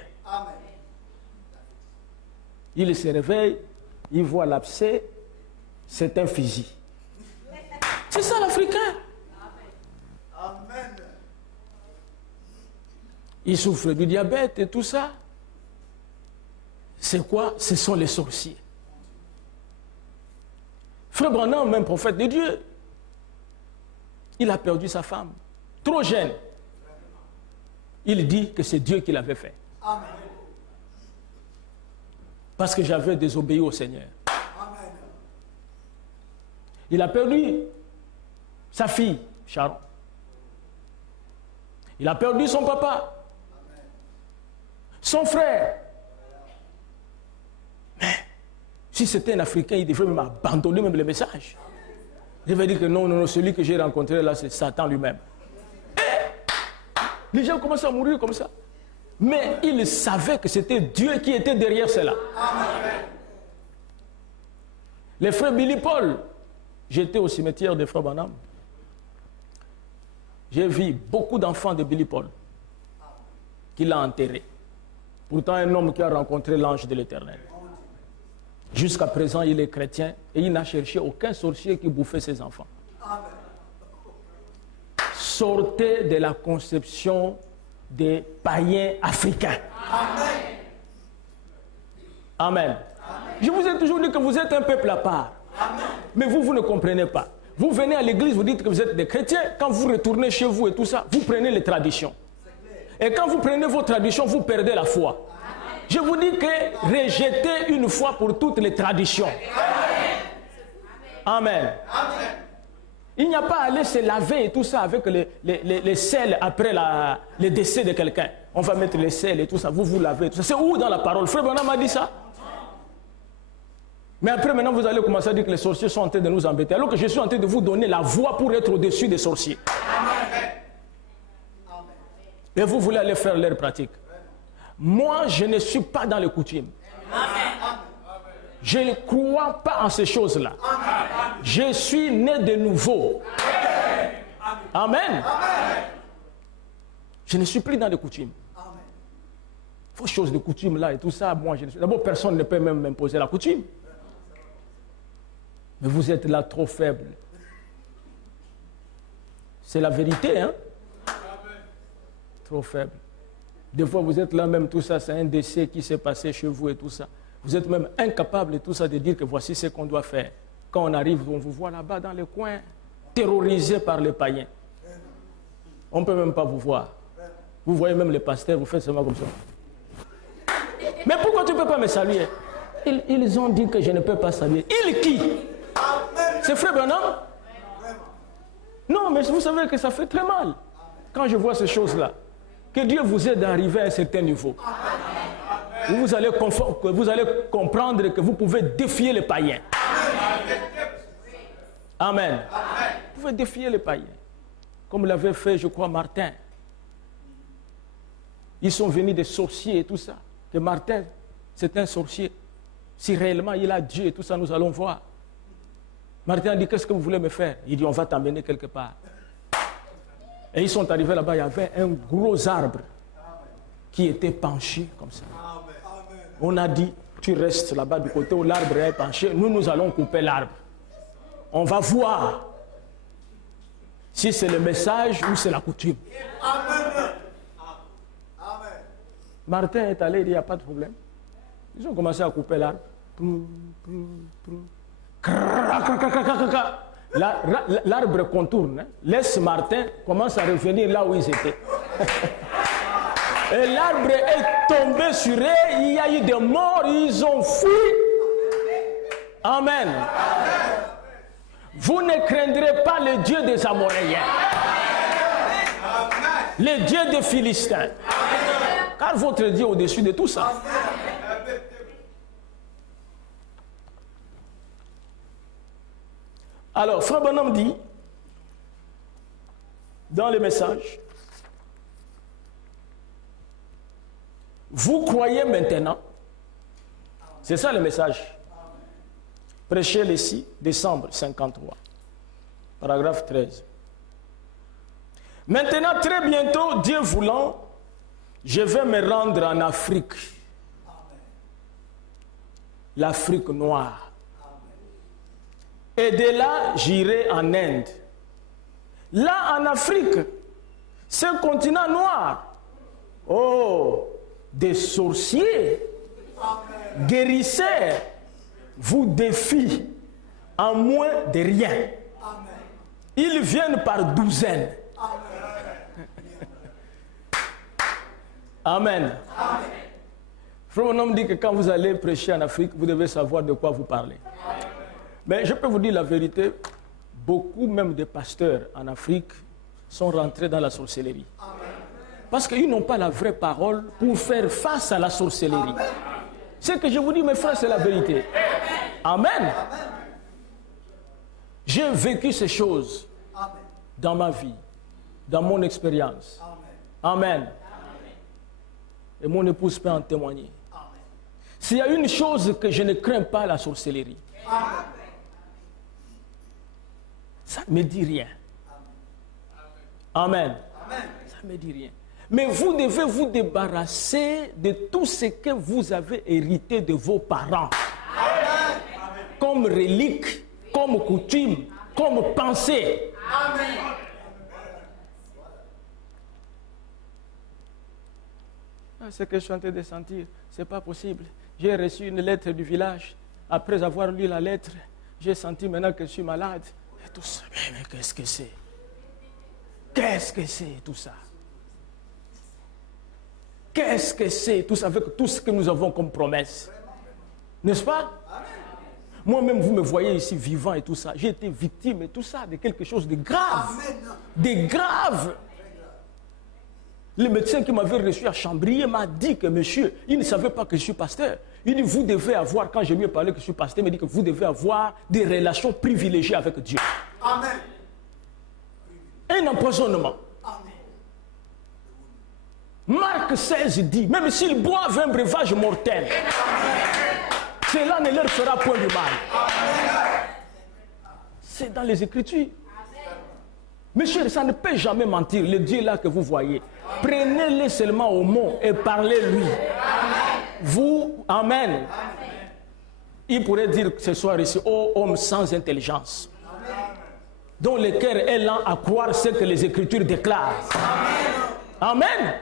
Il se réveille, il voit l'abcès, c'est un fusil. C'est ça l'Africain. Il souffre du diabète et tout ça. C'est quoi? Ce sont les sorciers. Frère Branham, même prophète de Dieu, il a perdu sa femme, trop jeune. Il dit que c'est Dieu qui l'avait fait. Amen. Parce que j'avais désobéi au Seigneur. Amen. Il a perdu sa fille, Sharon. Il a perdu son papa. Amen. Son frère. Mais si c'était un Africain, il devrait même abandonner même le message. Il devait dire que non, non, non, celui que j'ai rencontré là, c'est Satan lui-même. Les gens commencent à mourir comme ça. Mais il savait que c'était Dieu qui était derrière cela. Amen. Les frères Billy Paul, j'étais au cimetière des frères Branham. J'ai vu beaucoup d'enfants de Billy Paul qu'il a enterrés. Pourtant, un homme qui a rencontré l'ange de l'Éternel. Jusqu'à présent, il est chrétien et il n'a cherché aucun sorcier qui bouffait ses enfants. Amen. Sortez de la conception des païens africains. Amen. Amen. Amen. Je vous ai toujours dit que vous êtes un peuple à part. Amen. Mais vous ne comprenez pas. Vous venez à l'église, vous dites que vous êtes des chrétiens. Quand vous retournez chez vous et tout ça, vous prenez les traditions. Et quand vous prenez vos traditions, vous perdez la foi. Amen. Je vous dis que rejetez une fois pour toutes les traditions. Amen. Amen. Il n'y a pas à aller se laver et tout ça avec les sels après le décès de quelqu'un. On va mettre les sels et tout ça, vous vous lavez. C'est où dans la parole? Frère Branham m'a dit ça. Mais après, maintenant, vous allez commencer à dire que les sorciers sont en train de nous embêter. Alors que je suis en train de vous donner la voie pour être au-dessus des sorciers. Amen. Et vous voulez aller faire leur pratique. Moi, je ne suis pas dans les coutumes. Amen. Je ne crois pas en ces choses-là. Je suis né de nouveau. Amen. Amen. Je ne suis plus dans les coutumes. Vos choses de coutume là et tout ça, moi je ne suis... D'abord, personne ne peut même m'imposer la coutume. Mais vous êtes là trop faible. C'est la vérité, hein? Trop faible. Des fois, vous êtes là même, tout ça, c'est un décès qui s'est passé chez vous et tout ça. Vous êtes même incapable de tout ça, de dire que voici ce qu'on doit faire. Quand on arrive, on vous voit là-bas dans les coins, terrorisé par les païens. On ne peut même pas vous voir. Vous voyez même les pasteurs, vous faites seulement comme ça. Mais pourquoi tu ne peux pas me saluer? Ils ont dit que je ne peux pas saluer. Ils qui? C'est Frère Branham? Non, mais vous savez que ça fait très mal quand je vois ces choses-là. Que Dieu vous aide à arriver à un certain niveau. Vous allez comprendre que vous pouvez défier les païens. Amen. Vous pouvez défier les païens. Comme l'avait fait, je crois, Martin. Ils sont venus des sorciers et tout ça. Que Martin, c'est un sorcier. Si réellement il a Dieu et tout ça, nous allons voir. Martin a dit, qu'est-ce que vous voulez me faire? Il dit, on va t'emmener quelque part. Et ils sont arrivés là-bas, il y avait un gros arbre qui était penché comme ça. On a dit, tu restes là-bas du côté où l'arbre est penché, nous allons couper l'arbre. On va voir si c'est le message ou c'est la coutume. Amen. Martin est allé, il dit, il n'y a pas de problème. Ils ont commencé à couper l'arbre. L'arbre contourne. Laisse Martin, commence à revenir là où ils étaient. Et l'arbre est tombé sur eux, il y a eu des morts, ils ont fui. Amen. Vous ne craindrez pas le Dieu des Amoréens, le Dieu des Philistins, car votre Dieu est au-dessus de tout ça. Alors, Frère Branham dit, dans le message, Vous croyez maintenant. C'est ça le message. Prêchez ici, décembre 53, paragraphe 13. Maintenant, très bientôt, Dieu voulant, je vais me rendre en Afrique. L'Afrique noire. Et de là, j'irai en Inde. Là, en Afrique, ce continent noir, oh, des sorciers, guérisseurs, vous défient en moins de rien. Ils viennent par douzaines. Amen. Frère, mon homme dit que quand vous allez prêcher en Afrique, vous devez savoir de quoi vous parlez. Mais je peux vous dire la vérité, beaucoup même de pasteurs en Afrique sont rentrés dans la sorcellerie. Parce qu'ils n'ont pas la vraie parole pour faire face à la sorcellerie. Ce que je vous dis, mes frères, c'est la vérité. Amen. J'ai vécu ces choses dans ma vie, dans mon expérience. Amen. Et mon épouse peut en témoigner. S'il y a une chose que je ne crains pas, la sorcellerie. Ça ne me dit rien. Amen. Ça ne me dit rien. Mais vous devez vous débarrasser de tout ce que vous avez hérité de vos parents. Comme relique, comme coutume, comme pensée. Ce que je suis en train de sentir, ce n'est pas possible. J'ai reçu une lettre du village. Après avoir lu la lettre, j'ai senti maintenant que je suis malade. Et tout ça. Mais qu'est-ce que c'est? Qu'est-ce que c'est tout ça? Qu'est-ce que c'est tout ça avec tout ce que nous avons comme promesse? N'est-ce pas? Moi-même, vous me voyez ici vivant et tout ça. J'ai été victime et tout ça de quelque chose de grave. De grave. Le médecin qui m'avait reçu à Chambrier m'a dit que monsieur, il ne savait pas que je suis pasteur. Il dit, vous devez avoir, quand j'ai lui parlé que je suis pasteur, il m'a dit que vous devez avoir des relations privilégiées avec Dieu. Amen. Un empoisonnement. Amen. Marc 16 dit, même s'ils boivent un breuvage mortel, cela ne leur fera point du mal. C'est dans les Écritures. Monsieur, ça ne peut jamais mentir, le Dieu là que vous voyez. Prenez-le seulement au mot et parlez-lui. Vous, amen. Il pourrait dire ce soir ici, ô homme sans intelligence, dont le cœur est lent à croire ce que les Écritures déclarent. Amen.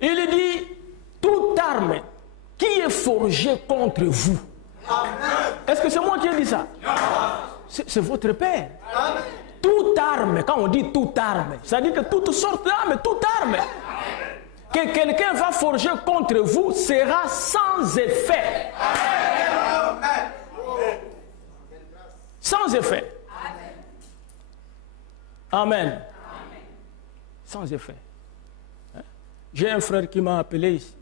Il dit, toute arme qui est forgée contre vous. Est-ce que c'est moi qui ai dit ça? C'est votre Père. Toute arme, quand on dit toute arme, ça dit que toutes sortes d'armes, toute arme que quelqu'un va forger contre vous sera sans effet. Sans effet. Amen. Sans effet. J'ai un frère qui m'a appelé ici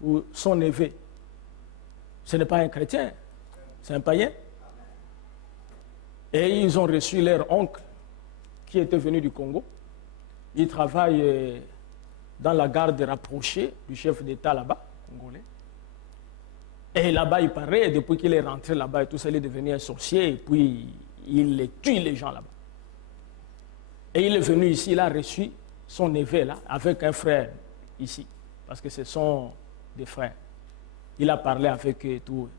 pour son neveu. Ce n'est pas un chrétien, c'est un païen. Et ils ont reçu leur oncle qui était venu du Congo. Il travaille dans la garde rapprochée du chef d'État là-bas, congolais. Et là-bas, il paraît, depuis qu'il est rentré là-bas et tout ça, il est devenu un sorcier et puis il tue les gens là-bas. Et il est venu ici, il a reçu son neveu là, avec un frère ici, parce que ce sont des frères. Il a parlé avec eux et tout.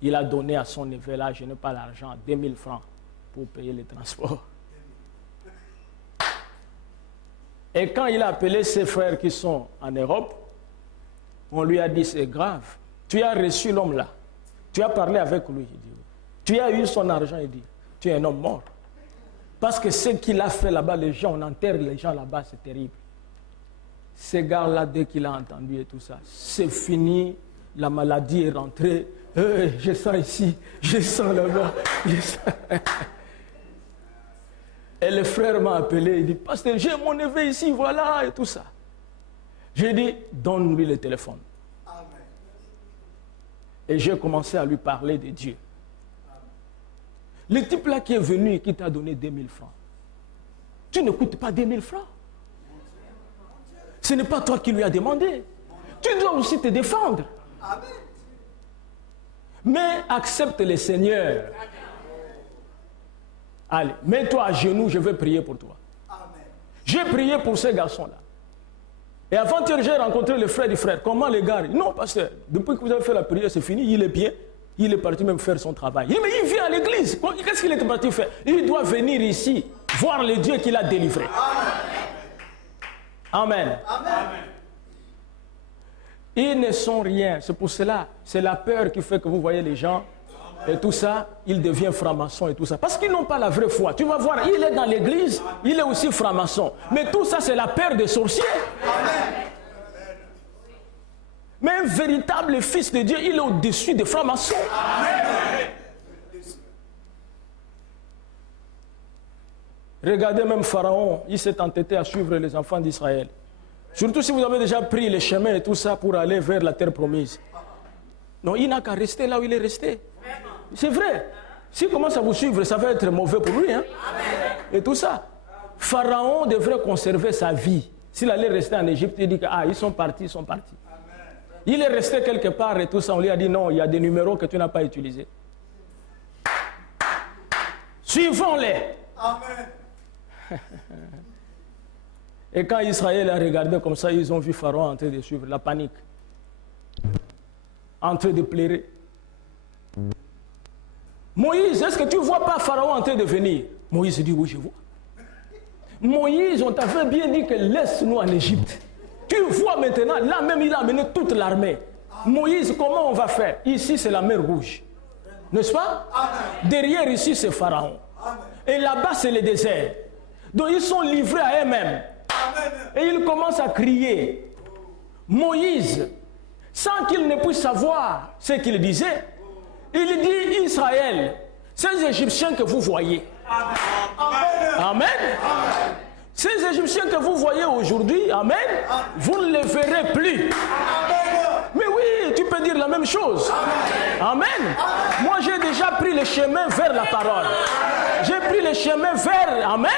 Il a donné à son neveu là, je n'ai pas l'argent, 2000 francs pour payer le transport. Et quand il a appelé ses frères qui sont en Europe, on lui a dit, c'est grave. Tu as reçu l'homme là. Tu as parlé avec lui. Il dit, tu as eu son argent. Il dit, tu es un homme mort. Parce que ce qu'il a fait là-bas, les gens, on enterre les gens là-bas, c'est terrible. Ces gars-là, dès qu'il a entendu et tout ça, c'est fini, la maladie est rentrée. Je sens ici, je sens là-bas, je sens... Et le frère m'a appelé, il dit, pasteur, j'ai mon neveu ici, voilà, et tout ça. J'ai dit, donne-lui le téléphone. Amen. Et j'ai commencé à lui parler de Dieu. Amen. Le type là qui est venu et qui t'a donné 2000 francs, tu ne coûtes pas 2000 francs. Ce n'est pas toi qui lui as demandé. Tu dois aussi te défendre. Mais accepte le Seigneur. Allez, mets-toi à genoux, je vais prier pour toi. J'ai prié pour ces garçons-là. Et avant-hier, j'ai rencontré le frère du frère. Comment les gars? Non, pasteur, depuis que vous avez fait la prière, c'est fini, il est bien. Il est parti même faire son travail. Mais il vient à l'église. Qu'est-ce qu'il est parti faire? Il doit venir ici, voir le Dieu qu'il a délivré. Amen. Amen. Ils ne sont rien. C'est pour cela, c'est la peur qui fait que vous voyez les gens et tout ça, ils deviennent francs-maçons et tout ça. Parce qu'ils n'ont pas la vraie foi. Tu vas voir, il est dans l'église, il est aussi franc-maçon. Mais tout ça, c'est la peur des sorciers. Mais un véritable fils de Dieu, il est au-dessus des francs-maçons. Regardez même Pharaon, il s'est entêté à suivre les enfants d'Israël. Surtout si vous avez déjà pris les chemins et tout ça pour aller vers la terre promise. Non, il n'a qu'à rester là où il est resté. C'est vrai. S'il commence à vous suivre, ça va être mauvais pour lui. Hein? Et tout ça. Pharaon devrait conserver sa vie. S'il allait rester en Égypte, il dit que ils sont partis, ils sont partis. Il est resté quelque part et tout ça. On lui a dit non, il y a des numéros que tu n'as pas utilisés. Suivons-les. Amen. Et quand Israël a regardé comme ça, ils ont vu Pharaon en train de suivre la panique. En train de pleurer. Moïse, est-ce que tu ne vois pas Pharaon en train de venir? Moïse dit oui, je vois. Moïse, on t'avait bien dit que laisse-nous en Égypte. Tu vois maintenant, là même il a amené toute l'armée. Moïse, comment on va faire? Ici c'est la mer Rouge. N'est-ce pas? Derrière ici c'est Pharaon. Et là-bas c'est le désert. Donc ils sont livrés à eux-mêmes. Et ils commencent à crier. Moïse, sans qu'il ne puisse savoir ce qu'il disait, il dit Israël, ces Égyptiens que vous voyez. Amen. Ces Égyptiens que vous voyez aujourd'hui, amen, vous ne les verrez plus. Mais oui, tu peux dire la même chose. Amen. Moi, j'ai déjà pris le chemin vers la parole. J'ai pris le chemin vers, amen,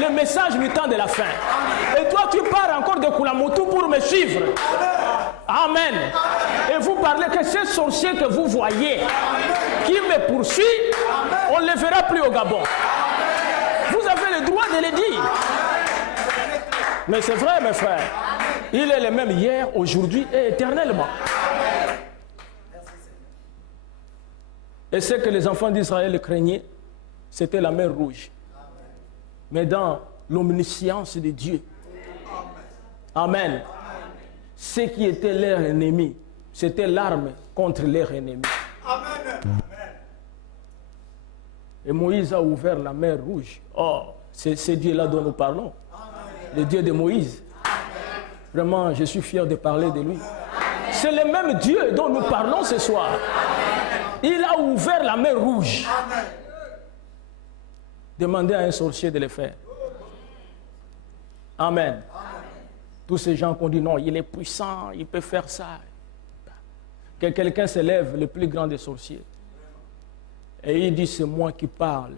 le message mutant de la fin. Et toi, tu pars encore de Koulamoutou pour me suivre. Amen. Et vous parlez que ces sorciers que vous voyez, qui me poursuivent, on ne les verra plus au Gabon. Vous avez le droit de le dire. Mais c'est vrai, mes frères. Il est le même hier, aujourd'hui et éternellement. Et ce que les enfants d'Israël craignaient, c'était la mer Rouge. Mais dans l'omniscience de Dieu, amen, ce qui était leur ennemi, c'était l'arme contre leur ennemi. Et Moïse a ouvert la mer Rouge. Oh, c'est ce Dieu-là dont nous parlons. Le Dieu de Moïse. Vraiment, je suis fier de parler de lui. C'est le même Dieu dont nous parlons ce soir. Il a ouvert la mer Rouge. Demandez à un sorcier de le faire. Amen. Tous ces gens qui ont dit non, il est puissant, il peut faire ça. Que quelqu'un se lève, le plus grand des sorciers. Et il dit, c'est moi qui parle,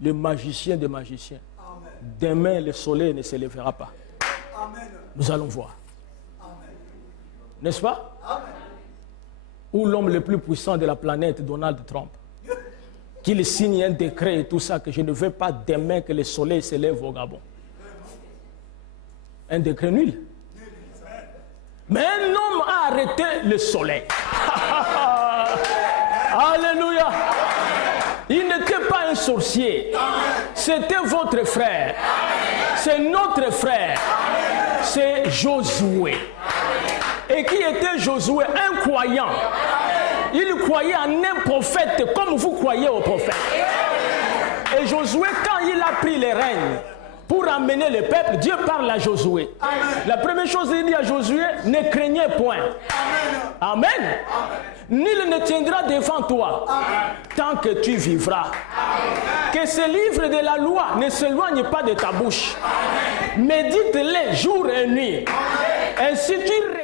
le magicien des magiciens. Demain, le soleil ne se lèvera pas. Amen. Nous allons voir. N'est-ce pas? Amen. Ou l'homme le plus puissant de la planète, Donald Trump, qu'il signe un décret et tout ça, que je ne veux pas demain que le soleil se lève au Gabon. Un décret nul. Mais un homme a arrêté le soleil. Alléluia. Il n'était pas un sorcier. C'était votre frère. C'est notre frère. C'est Josué. Et qui était Josué? Un croyant. Il croyait en un prophète comme vous croyez au prophète. Et Josué, quand il a pris les rênes pour amener le peuple, Dieu parle à Josué. La première chose qu'il dit à Josué, ne craignez point. Amen. Nul ne tiendra devant toi tant que tu vivras. Que ce livre de la loi ne s'éloigne pas de ta bouche. Médite-les jour et nuit. Ainsi tu